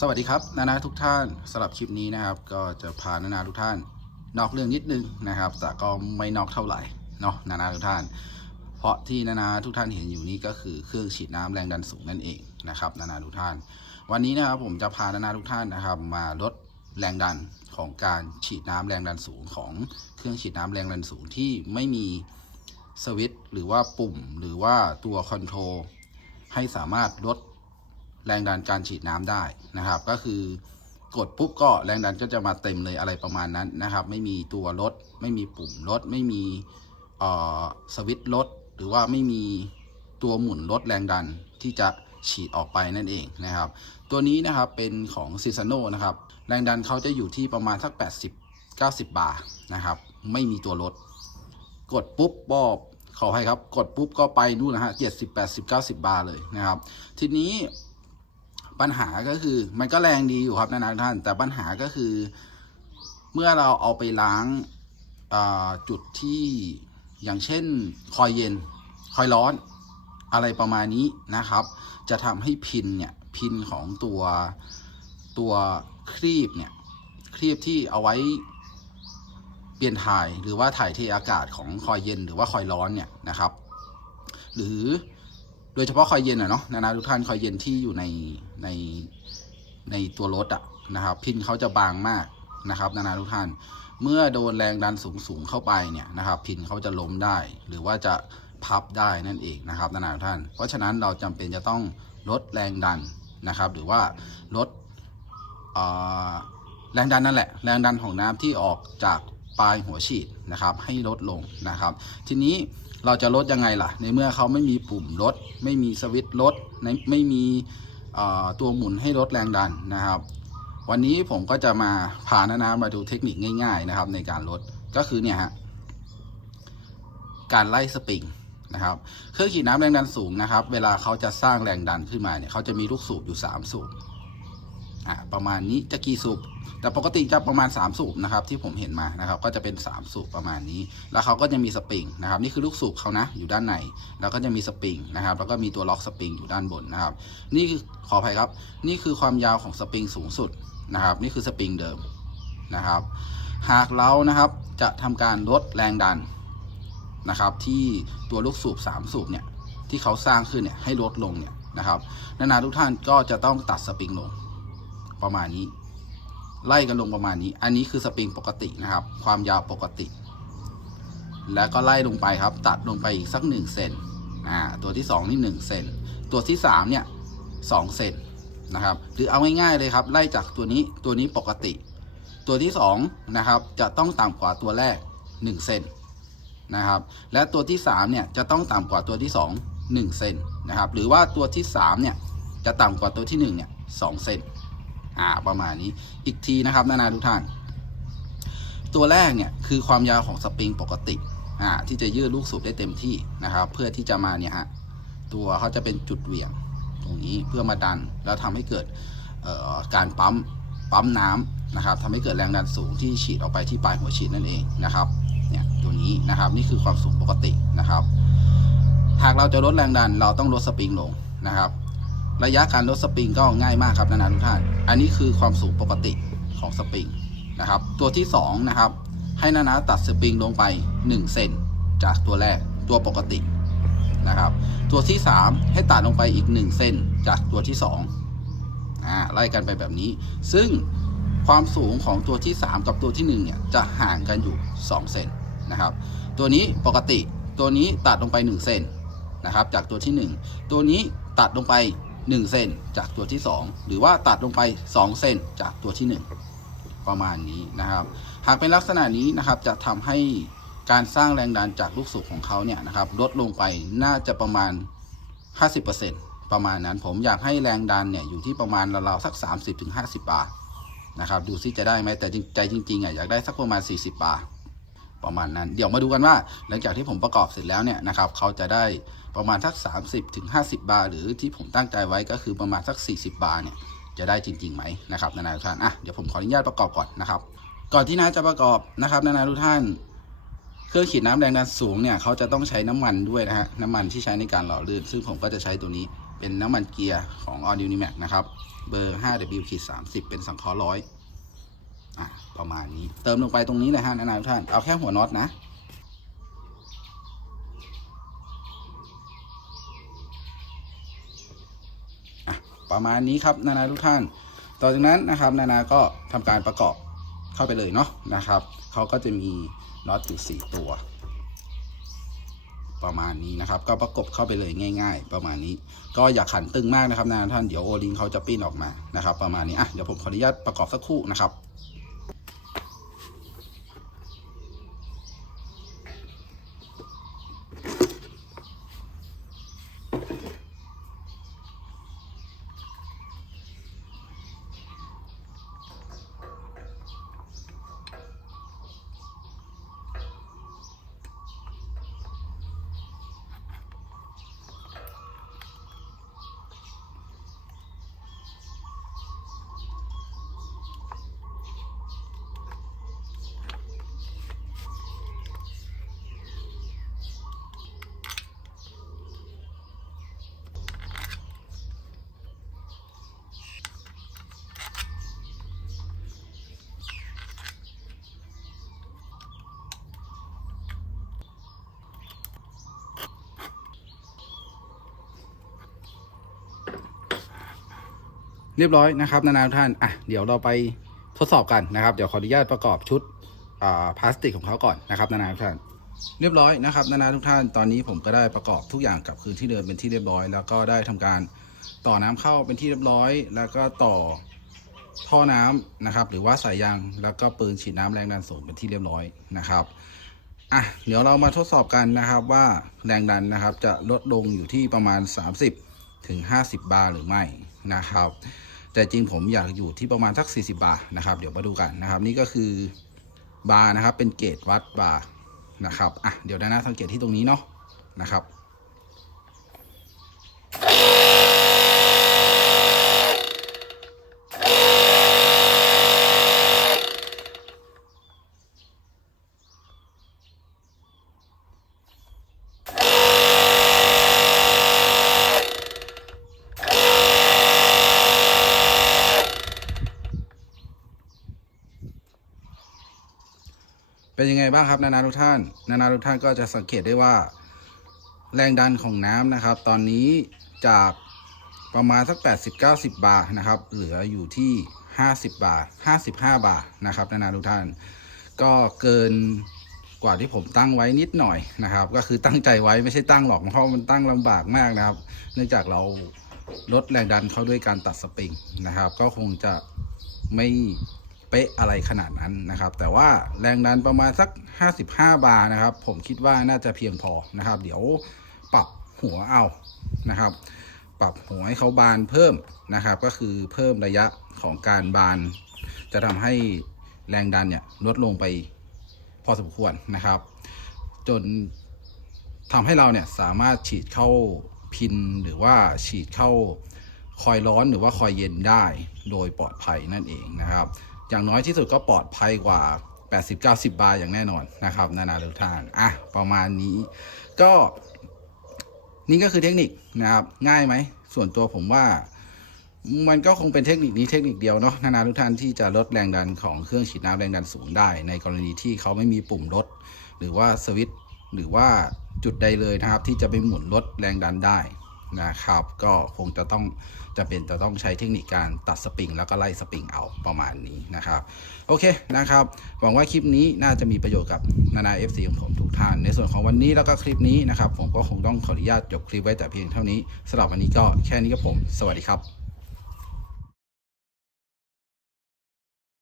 สวัสดีครับนานาทุกท่านสำหรับคลิปนี้นะครับ ก็จะพานานาทุกท่าน นอกเรื่องนิดนึงนะครับ แต่ก็ไม่นอกเท่าไหร่เนาะนานาทุกท่าน เพราะที่นานาทุกท่านเห็นอยู่นี้ก็คือเครื่องฉีดน้ำแรงดันสูงนั่นเองนะครับนานาทุกท่าน วันนี้นะครับผมจะพานานาทุกท่านนะครับ มาลดแรงดันของการฉีดน้ำแรงดันสูงของเครื่องฉีดน้ำแรงดันสูงที่ไม่มีสวิตช์หรือว่าปุ่มหรือว่าตัวคอนโทรลให้สามารถลด แรงดันการฉีดน้ำได้นะครับ ก็คือกดปุ๊บก็แรงดันก็จะมาเต็มเลยอะไรประมาณนั้นนะครับ ไม่มีตัวลด ไม่มีปุ่มลด ไม่มีเอ่อสวิตช์ลด หรือว่าไม่มีตัวหมุนลดแรงดันที่จะฉีดออกไปนั่นเองนะครับ ตัวนี้นะครับเป็นของซิซ a โนนะครับ แรงดันเขาจะอยู่ที่ประมาณสัก 80 90 บาร์นะครับ ไม่มีตัวลด กดปุ๊บก็ขอให้ครับ กดปุ๊บก็ไปนู่นนะฮะเจ็ดสิบแปดสิบเก้าสิบาร์เลยนะครับ ทีนี้ ปัญหาก็คือมันก็แรงดีอยู่ครับนานาท่าน แต่ปัญหาก็คือ เมื่อเราเอาไปล้างจุดที่อย่างเช่นคอยเย็นคอยร้อนอะไรประมาณนี้นะครับ จะทำให้พินเนี่ยพินของตัวตัวครีบเนี่ยครีบที่เอาไว้เปลี่ยนถ่ายหรือว่าถ่ายเทอากาศของคอยเย็นหรือว่าคอยร้อนเนี่ยนะครับ หรือ โดยเฉพาะคอยเย็นอะเนาะนานาทุกท่านคอยเย็นที่อยู่ในในในตัวรถอะนะครับ พินเขาจะบางมากนะครับ นานาทุกท่าน เมื่อโดนแรงดันสูงสูงเข้าไปเนี่ยนะครับ พินเขาจะล้มได้ หรือว่าจะพับได้นั่นเองนะครับ นานาทุกท่าน เพราะฉะนั้นเราจำเป็นจะต้องลดแรงดันนะครับ หรือว่าลดแรงดันนั่นแหละ แรงดันของน้ำที่ออกจากปลายหัวฉีดนะครับ ให้ลดลงนะครับ ทีนี้ เราจะลดยังไงล่ะ ในเมื่อเขาไม่มีปุ่มลด ไม่มีสวิตช์ลดในไม่มีตัวหมุนให้ลดแรงดันนะครับ วันนี้ผมก็จะมาพานานามาดูเทคนิคง่าย ๆนะครับ ในการลดก็คือเนี่ยฮะการไล่สปริงนะครับเครื่องฉีดน้ำแรงดันสูงนะครับ เวลาเขาจะสร้างแรงดันขึ้นมาเนี่ยเขาจะมีลูกสูบอยู่ 3 สูบ อะประมาณนี้จะกี่สูบแต่ปกติจะประมาณ 3 สูบนะครับที่ผมเห็นมานะครับก็จะเป็น 3 สูบประมาณนี้ แล้วเขาก็จะมีสปริงนะครับนี่คือลูกสูบเขานะอยู่ด้านใน แล้วก็จะมีสปริงนะครับแล้วก็มีตัวล็อกสปริงอยู่ด้านบนนะครับนี่ขออภัยครับ นี่คือความยาวของสปริงสูงสุดนะครับนี่คือสปริงเดิมนะครับหากเรานะครับจะทำการลดแรงดันนะครับที่ตัวลูกสูบ 3 สูบเนี่ยที่เขาสร้างขึ้นเนี่ยให้ลดลงเนี่ยนะครับนานาทุกท่านก็จะต้องตัดสปริงลง ประมาณนี้ ไล่กันลงประมาณนี้ อันนี้คือสปริงปกตินะครับ ความยาวปกติ แล้วก็ไล่ลงไปครับ ตัดลงไปอีกสักหนึ่งเซนอ่าตัวที่สองนี่หนึ่งเซนตัวที่สามเนี่ยสองเซนนะครับหรือเอาง่ายๆเลยครับ ไล่จากตัวนี้ตัวนี้ปกติ ตัวที่สองนะครับจะต้องต่ำกว่าตัวแรกหนึ่งเซนนะครับ และตัวที่สามเนี่ยจะต้องต่ำกว่าตัวที่สองหนึ่งเซนนะครับ หรือว่าตัวที่สามเนี่ยจะต่ำกว่าตัวที่หนึ่งเนี่ยสองเซน อ่าประมาณนี้อีกทีนะครับนานาทุกท่าน ตัวแรกเนี่ยคือความยาวของสปริงปกติอ่าที่จะยืดลูกสูบได้เต็มที่นะครับ เพื่อที่จะมาเนี่ยฮะตัวเขาจะเป็นจุดเหวี่ยงตรงนี้เพื่อมาดันแล้วทำให้เกิดการปั๊มปั๊มน้ำนะครับทำให้เกิดแรงดันสูงที่ฉีดออกไปที่ปลายหัวฉีดนั่นเองนะครับเนี่ยตัวนี้นะครับนี่คือความสูงปกตินะครับ หากเราจะลดแรงดันเราต้องลดสปริงลงนะครับ ระยะการลดสปริงก็ง่ายมากครับนานาทุกท่าน อันนี้คือความสูงปกติของสปริงนะครับ ตัวที่2นะครับ ให้นานาตัดสปริงลงไป1เซนจากตัวแรกตัวปกตินะครับ ตัวที่ 3 ให้ตัดลงไปอีก1เซนจากตัวที่2อ่าไล่กันไปแบบนี้ ซึ่งความสูงของตัวที่ 3 กับตัวที่1เนี่ยจะห่างกันอยู่2เซนนะครับ ตัวนี้ปกติตัวนี้ตัดลงไป1เซนนะครับ จากตัวที่ 1 ตัวนี้ตัดลงไป 1เซนจากตัวที่ 2 หรือว่าตัดลงไป 2 เซนจากตัวที่ 1 ประมาณนี้นะครับ หากเป็นลักษณะนี้นะครับจะทำให้การสร้างแรงดันจากลูกสูบของเขาเนี่ยนะครับลดลงไปน่าจะประมาณ 50%ประมาณนั้นผมอยากให้แรงดันเนี่ยอยู่ที่ประมาณราวๆสัก 30-50 บาร์นะครับดูซิจะได้ไหมแต่ใจจริงๆอะอยากได้สักประมาณ 40 บาร์ ประมาณนั้น เดี๋ยวมาดูกันว่า หลังจากที่ผมประกอบเสร็จแล้วเนี่ยนะครับเขาจะได้ประมาณสัก 30-50บาร์หรือที่ผมตั้งใจไว้ก็คือประมาณสัก 40 บาร์เนี่ยจะได้จริงๆไหมนะครับนานาทุกท่านอะเดี๋ยวผมขออนุญาตประกอบก่อนนะครับ ก่อนที่นาจะประกอบนะครับนานาทุกท่านเครื่องฉีดน้ำแรงดันสูงเนี่ยเขาจะต้องใช้น้ำมันด้วยนะฮะน้ำมันที่ใช้ในการหล่อลื่น ซึ่งผมก็จะใช้ตัวนี้เป็นน้ำมันเกียร์ของ All New Max นะครับ เบอร์ 5W-30 เป็นสังเคราะห์ร้อย อะประมาณนี้ เติมลงไปตรงนี้เลยฮะนานาทุกท่าน เอาแค่หัวน็อตนะอะประมาณนี้ครับนานาทุกท่าน ต่อจากนั้นนะครับ นานาก็ทำการประกอบเข้าไปเลยเนาะนะครับ เขาก็จะมีน็อตอยู่สี่ตัว ประมาณนี้นะครับ ก็ประกบเข้าไปเลยง่าย ๆ ประมาณนี้ ก็อย่าขันตึงมากนะครับนานาท่าน เดี๋ยวโอลิงเขาจะปิ้นออกมานะครับ ประมาณนี้ อะ เดี๋ยวผมขออนุญาตประกอบสักครู่นะครับ เรียบร้อยนะครับ นานาทุกท่านอะเดี๋ยวเราไปทดสอบกันนะครับ เดี๋ยวขออนุญาตประกอบชุดพลาสติกของเขาก่อนนะครับ นานาทุกท่านเรียบร้อยนะครับนานาทุกท่านตอนนี้ผมก็ได้ประกอบทุกอย่างกลับคืนที่เดิมเป็นที่เรียบร้อย แล้วก็ได้ทำการต่อน้ำเข้าเป็นที่เรียบร้อย แล้วก็ต่อท่อน้ำนะครับ หรือว่าสายยางแล้วก็ปืนฉีดน้ำแรงดันสูงเป็นที่เรียบร้อยนะครับอะเดี๋ยวเรามาทดสอบกันนะครับว่าแรงดันนะครับ จะลดลงอยู่ที่ประมาณ 30 ถึง 50 บาร์หรือไม่นะครับ แต่จริงผมอยากอยู่ที่ประมาณสัก 40 บาร์นะครับเดี๋ยวมาดูกันนะครับ นี่ก็คือบาร์นะครับเป็นเกจวัดบาร์นะครับอะเดี๋ยวด้านหน้าสังเกตที่ตรงนี้เนาะนะครับ เป็นยังไงบ้างครับนานาทุกท่าน นานาทุกท่านก็จะสังเกตได้ว่า แรงดันของน้ำนะครับ ตอนนี้จากประมาณสัก 80-90 บาร์นะครับ เหลืออยู่ที่ 50 บาท 55 บาทนะครับนานาทุกท่าน ก็เกินกว่าที่ผมตั้งไว้นิดหน่อยนะครับ ก็คือตั้งใจไว้ไม่ใช่ตั้งหรอกเพราะมันตั้งลำบากมากนะครับ เนื่องจากเราลดแรงดันเข้าด้วยการตัดสปริงนะครับ ก็คงจะไม่ ป๊ะอะไรขนาดนั้นนะครับ แต่ว่าแรงดันประมาณสัก 55 บาร์นะครับ ผมคิดว่าน่าจะเพียงพอนะครับ เดี๋ยวปรับหัวเอานะครับ ปรับหัวให้เขาบานเพิ่มนะครับ ก็คือเพิ่มระยะของการบาน จะทำให้แรงดันเนี่ยลดลงไปพอสมควรนะครับ จนทำให้เราเนี่ยสามารถฉีดเข้าพินหรือว่าฉีดเข้าคอยร้อนหรือว่าคอยเย็นได้โดยปลอดภัยนั่นเองนะครับ อย่างน้อยที่สุดก็ปลอดภัยกว่า 80-90 บาร์อย่างแน่นอนนะครับ นานาทุกท่านอะประมาณนี้ก็นี่ก็คือเทคนิคนะครับง่ายไหม ส่วนตัวผมว่ามันก็คงเป็นเทคนิคนี้เทคนิคเดียวเนาะนานาทุกท่านที่จะลดแรงดันของเครื่องฉีดน้ำแรงดันสูงได้ ในกรณีที่เขาไม่มีปุ่มลด หรือว่าสวิตช์หรือว่าจุดใดเลยนะครับ ที่จะไปหมุนลดแรงดันได้ นะครับ ก็คงจะต้องจะเป็นจะต้องใช้เทคนิคการตัดสปริงแล้วก็ไล่สปริงเอาประมาณนี้นะครับ โอเคนะครับ หวังว่าคลิปนี้น่าจะมีประโยชน์กับนานา FC ของผมทุกท่าน ในส่วนของวันนี้แล้วก็คลิปนี้นะครับ ผมก็คงต้องขออนุญาตจบคลิปไว้แต่เพียงเท่านี้สำหรับวันนี้ก็แค่นี้ครับผม สวัสดีครับ